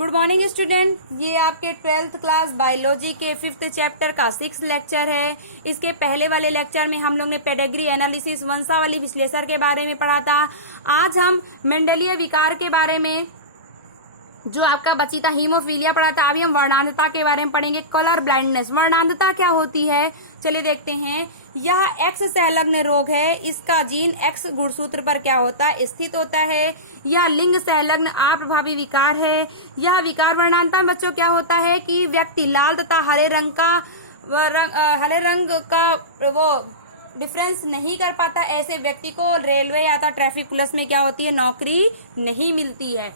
Good morning student. ये आपके 12th class biology के 5th चैप्टर का 6th लेक्चर है। इसके पहले वाले लेक्चर में हम लोग ने पेडिग्री एनालिसिस वंशावली विश्लेषण के बारे में पढ़ा था। आज हम मेंडेलिय विकार के बारे में जो आपका बची था हीमोफीलिया पढ़ा था। अभी हम वर्णांधता के बारे में पढ़ेंगे, कलर ब्लाइंडनेस। वर्णांधता क्या होती है, चलिए देखते हैं। यह एक्स संलग्न रोग है। इसका जीन एक्स गुणसूत्र पर क्या होता है, स्थित होता है। यह लिंग संलग्न अप्रभावी विकार है। यह विकार वर्णांधता में बच्चों क्या होता है कि व्यक्ति लाल तथा हरे रंग का वो डिफरेंस नहीं कर पाता। ऐसे व्यक्ति को रेलवे या ट्रैफिक पुलिस में क्या होती है, नौकरी नहीं मिलती है।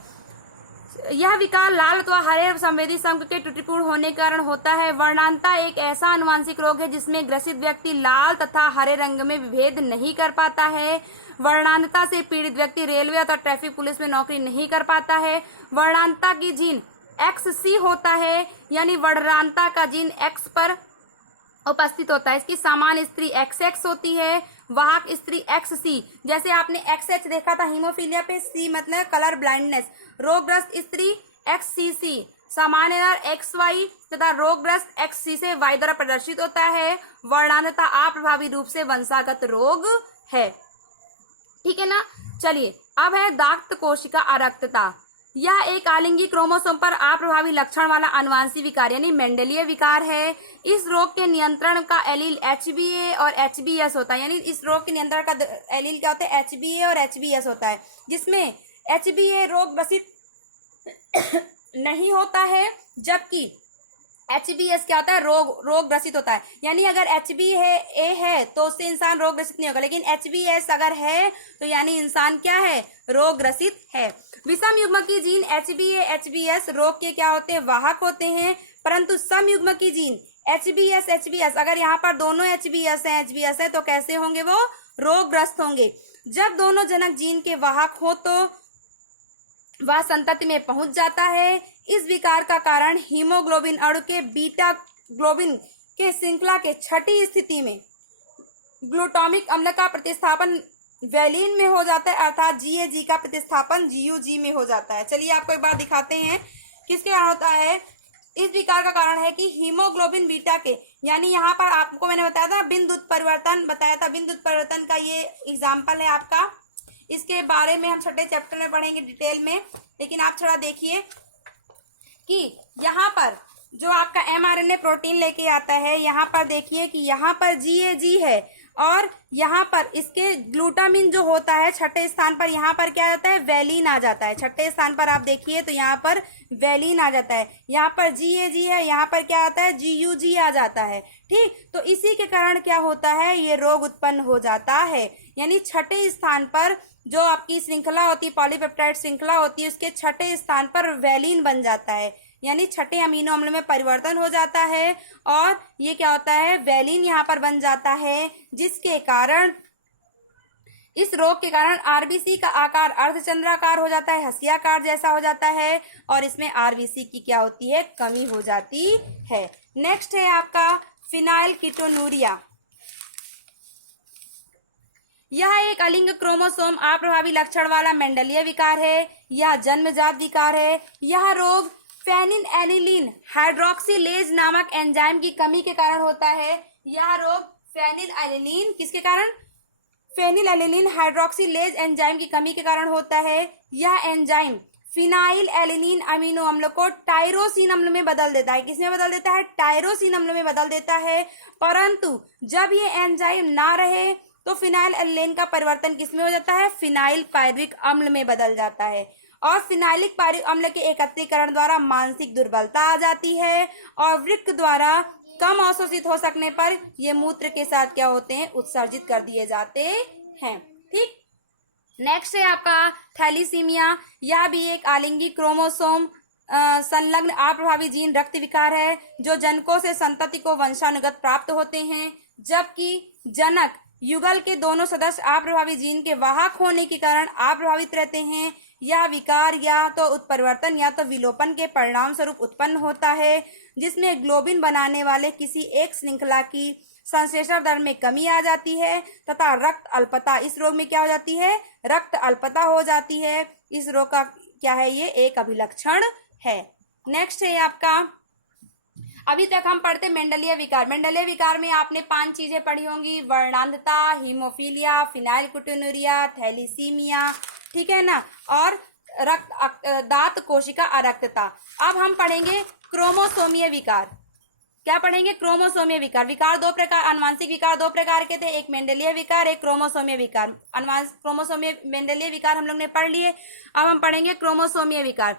यह विकार लाल अथवा हरे संवेदी संघ के त्रुटिपूर्ण होने के कारण होता है। वर्णांधता एक ऐसा आनुवंशिक रोग है जिसमें ग्रसित व्यक्ति लाल तथा हरे रंग में विभेद नहीं कर पाता है। वर्णांधता से पीड़ित व्यक्ति रेलवे अथवा ट्रैफिक पुलिस में नौकरी नहीं कर पाता है। वर्णांधता की जीन XC होता है, यानी वर्णांधता का जीन X पर उपस्थित होता है। इसकी सामान्य स्त्री XX होती है, वाहक स्त्री XC। जैसे आपने XH देखा था हीमोफीलिया पे, C मतलब कलर ब्लाइंडनेस। रोगग्रस्त स्त्री XCC, सामान्य नर XY तथा रोगग्रस्त XC से Y द्वारा प्रदर्शित होता है। वर्णांधता अप्रभावी रूप से वंशागत रोग है, ठीक है ना। चलिए अब है दाक्त कोशिका अरक्तता। यह एक आलिंगी क्रोमोसोम पर अप्रभावी लक्षण वाला आनुवंशिक विकार यानी मेंडेलिय विकार है। इस रोग के नियंत्रण का एलील HBA और HBS होता है, यानी इस रोग के नियंत्रण का एलील क्या होता है, HBA और HBS होता है, जिसमें HBA रोग ग्रसित नहीं होता है, जबकि HBS क्या होता है, रोग ग्रसित होता है। यानी अगर HBA है तो उससे इंसान रोग ग्रसित नहीं होगा, लेकिन HBS अगर है तो यानी इंसान क्या है, रोग ग्रसित है। विषम युग्म की जीन HBA HBS रोग के क्या होते हैं, वाहक होते हैं, परंतु सम युग्म की जीन HBS HBS अगर यहाँ पर दोनों HBS है तो कैसे होंगे, वो रोगग्रस्त होंगे। जब दोनों जनक जीन के वाहक हो तो वह संतति में पहुंच जाता है। इस विकार का कारण हीमोग्लोबिन अणु के बीटा ग्लोबिन के श्रृंखला के छठी स्थिति में ग्लूटामिक अम्ल का प्रतिस्थापन वैलिन में हो जाता है, अर्थात GAG का प्रतिस्थापन GUG में हो जाता है। चलिए आपको एक बार दिखाते हैं किसके कारण होता है। इस विकार का कारण है कि हीमोग्लोबिन बीटा के, यानी यहाँ पर आपको मैंने बताया था बिंदु उत्परिवर्तन, बताया था बिंदु उत्परिवर्तन का ये एग्जाम्पल है आपका। इसके बारे में हम छठे चैप्टर में पढ़ेंगे डिटेल में, लेकिन आप थोड़ा देखिए कि यहाँ पर जो आपका mRNA प्रोटीन लेके आता है, यहाँ पर देखिए कि यहाँ पर GAG है और यहाँ पर इसके ग्लूटामिन जो होता है छठे स्थान पर, यहाँ पर क्या आता है, वैलिन आ जाता है। छठे स्थान पर आप देखिए तो यहाँ पर वैलिन आ जाता है, यहाँ पर GAG है, यहाँ पर क्या आता है, GUG आ जाता है, ठीक। तो इसी के कारण क्या होता है, ये रोग उत्पन्न हो जाता है। यानी छठे स्थान पर जो आपकी श्रृंखला होती है, पॉलीपेप्टाइड श्रृंखला होती है, उसके छठे स्थान पर वैलिन बन जाता है, यानी छठे अमीनो अम्ल में परिवर्तन हो जाता है और ये क्या होता है, वैलिन यहाँ पर बन जाता है, जिसके कारण इस रोग के कारण RBC का आकार अर्धचंद्राकार हो जाता है, हंसियाकार जैसा हो जाता है और इसमें RBC की क्या होती है, कमी हो जाती है। नेक्स्ट है आपका फिनाइल कीटोनूरिया। यह एक अलिंग क्रोमोसोम अप्रभावी लक्षण वाला मेंडेलिय विकार है। यह जन्मजात विकार है। यह रोग फेनिलएलिनीन हाइड्रोक्सिलेज नामक एंजाइम की कमी के कारण होता है। यह रोग फेनिलएलिनीन किसके कारण, फेनिलएलिनीन हाइड्रोक्सिलेज एंजाइम की कमी के कारण होता है। यह एंजाइम फिनाइलएलिनीन अमीनो अम्ल को टायरोसिन अम्ल में बदल देता है। किसमें बदल देता है, टायरोसिन अम्ल में बदल देता है। परंतु जब ये एंजाइम ना रहे तो फिनाइलएलिनीन का परिवर्तन किसमें हो जाता है, फिनाइल पायरुविक अम्ल में बदल जाता है और फिनाइलिक पायरुविक अम्ल के एकत्रीकरण द्वारा मानसिक दुर्बलता आ जाती है और वृक्क द्वारा कम अवशोषित हो सकने पर ये मूत्र के साथ क्या होते हैं, उत्सर्जित कर दिए जाते हैं, ठीक। नेक्स्ट है आपका थैलीसीमिया। यह भी एक आलिंगी क्रोमोसोम संलग्न अप्रभावी जीन रक्त विकार है जो जनकों से संतति को वंशानुगत प्राप्त होते हैं, जबकि जनक युगल के दोनों सदस्य अप्रभावी जीन के वाहक होने के कारण अप्रभावित रहते हैं। यह विकार या तो उत्परिवर्तन या तो विलोपन के परिणाम स्वरूप उत्पन्न होता है, जिसमें ग्लोबिन बनाने वाले किसी एक श्रृंखला की संश्लेषण दर में कमी आ जाती है तथा रक्त अल्पता, इस रोग में क्या हो जाती है, रक्त अल्पता हो जाती है। इस रोग का क्या है, ये एक अभिलक्षण है। नेक्स्ट है आपका, अभी तक हम पढ़ते मेंडलीय विकार। मेंडलीय विकार में आपने 5 चीजें पढ़ी होंगी, वर्णांधता, हीमोफीलिया, फिनाइलकेटोनुरिया, थैलीसीमिया, ठीक है ना, और दांत कोशिका अरक्तता। अब हम पढ़ेंगे क्रोमोसोमीय विकार। क्या पढ़ेंगे? क्रोमोसोमीय विकार। विकार 2 प्रकार, आनुवांशिक विकार 2 प्रकार के थे, एक मेंडलीय विकार, एक क्रोमोसोमीय विकार। क्रोमोसोमीय मेंडलीय विकार हम लोग ने पढ़ लिए। अब हम पढ़ेंगे क्रोमोसोमीय विकार।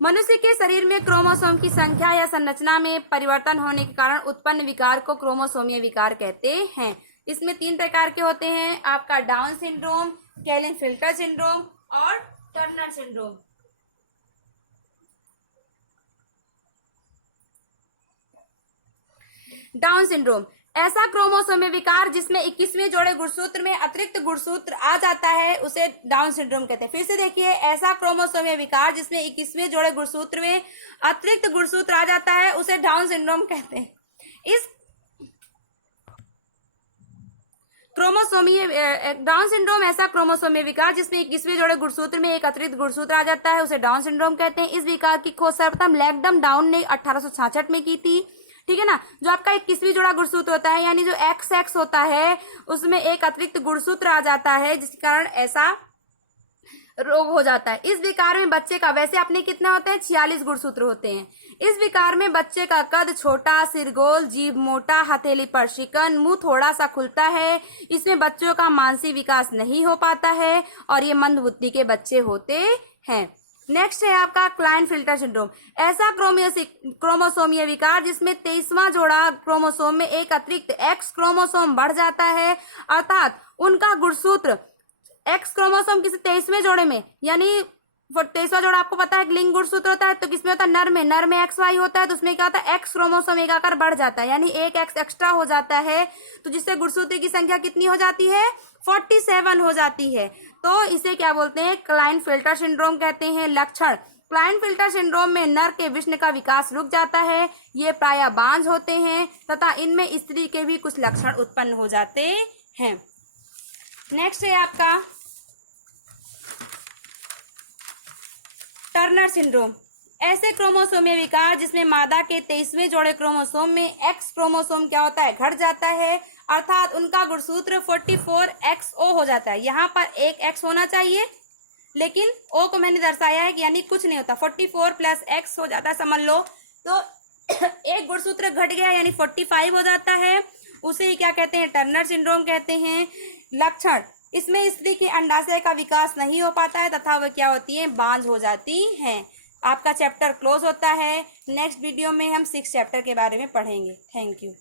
मनुष्य के शरीर में क्रोमोसोम की संख्या या संरचना में परिवर्तन होने के कारण उत्पन्न विकार को क्रोमोसोमीय विकार कहते हैं। इसमें 3 प्रकार के होते हैं, आपका डाउन सिंड्रोम, क्लेन-फिल्टर सिंड्रोम और टर्नर सिंड्रोम। डाउन सिंड्रोम ऐसा क्रोमोसोमीय विकार जिसमें 21वें जोड़े गुणसूत्र में अतिरिक्त गुणसूत्र आ जाता है, उसे डाउन सिंड्रोम कहते हैं। फिर से देखिए, ऐसा क्रोमोसोमीय विकार जिसमें 21वें जोड़े गुणसूत्र में अतिरिक्त गुणसूत्र आ जाता है, उसे डाउन सिंड्रोम कहते हैं। इस क्रोमोसोमीय डाउन सिंड्रोम ऐसा क्रोमोसोमीय विकार जिसमें 21वें जोड़े गुणसूत्र में एक अतिरिक्त गुणसूत्र आ जाता है, उसे डाउन सिंड्रोम कहते हैं। इस विकार की खोज सर्वप्रथम लैंगडम डाउन ने 1866 में की थी, ठीक है ना। जो आपका 21वीं जोड़ा गुणसूत्र होता है, यानी जो XX होता है, उसमें एक अतिरिक्त गुणसूत्र आ जाता है, जिसके कारण ऐसा रोग हो जाता है। इस विकार में बच्चे का, वैसे अपने कितने होते हैं? 46 गुणसूत्र होते हैं। इस विकार में बच्चे का कद छोटा, सिर गोल, जीभ मोटा, हथेली पर शिकन, मुंह थोड़ा सा खुलता है। इसमें बच्चों का मानसिक विकास नहीं हो पाता है और ये मंद बुद्धि के बच्चे होते हैं। नेक्स्ट है आपका क्लाइन-फिल्टर सिंड्रोम। ऐसा क्रोमोसोमीय विकार जिसमें 23वां जोड़ा क्रोमोसोम में एक अतिरिक्त X क्रोमोसोम बढ़ जाता है, अर्थात उनका गुणसूत्र X क्रोमोसोम किसी 23वें जोड़े में, यानी 23वां जोड़ा आपको पता है लिंग गुणसूत्र होता है, तो किसमें होता है? नर में XY होता है, तो उसमें क्या होता है? X क्रोमोसोम एक आकर बढ़ जाता है, यानी एक X एक्स्ट्रा हो जाता है, तो जिससे गुणसूत्र की संख्या कितनी हो जाती है? 47 हो जाती है। तो इसे क्या बोलते हैं? क्लाइन-फिल्टर सिंड्रोम कहते हैं। लक्षण, क्लाइन-फिल्टर सिंड्रोम में नर के वृषण का विकास रुक जाता है, ये प्रायः बांझ होते हैं तथा इनमें स्त्री के भी कुछ लक्षण उत्पन्न हो जाते हैं। नेक्स्ट है आपका टर्नर सिंड्रोम। ऐसे क्रोमोसोमीय विकार जिसमें मादा के 23वें जोड़े क्रोमोसोम में X क्रोमोसोम क्या होता है? घट जाता है, अर्थात उनका गुणसूत्र 44XO हो जाता है। यहाँ पर एक X होना चाहिए, लेकिन O को मैंने दर्शाया है कि यानी कुछ नहीं होता, 44 + X हो जाता है, समझ लो। तो एक गुणसूत्र घट गया यानी 45 हो जाता है, उसे ही क्या कहते हैं? टर्नर सिंड्रोम कहते हैं। लक्षण, इसमें स्त्री के अंडाशय का विकास नहीं हो पाता है तथा वह क्या होती है? बांझ हो जाती हैं। आपका चैप्टर क्लोज होता है। नेक्स्ट वीडियो में हम 6th चैप्टर के बारे में पढ़ेंगे। Thank you.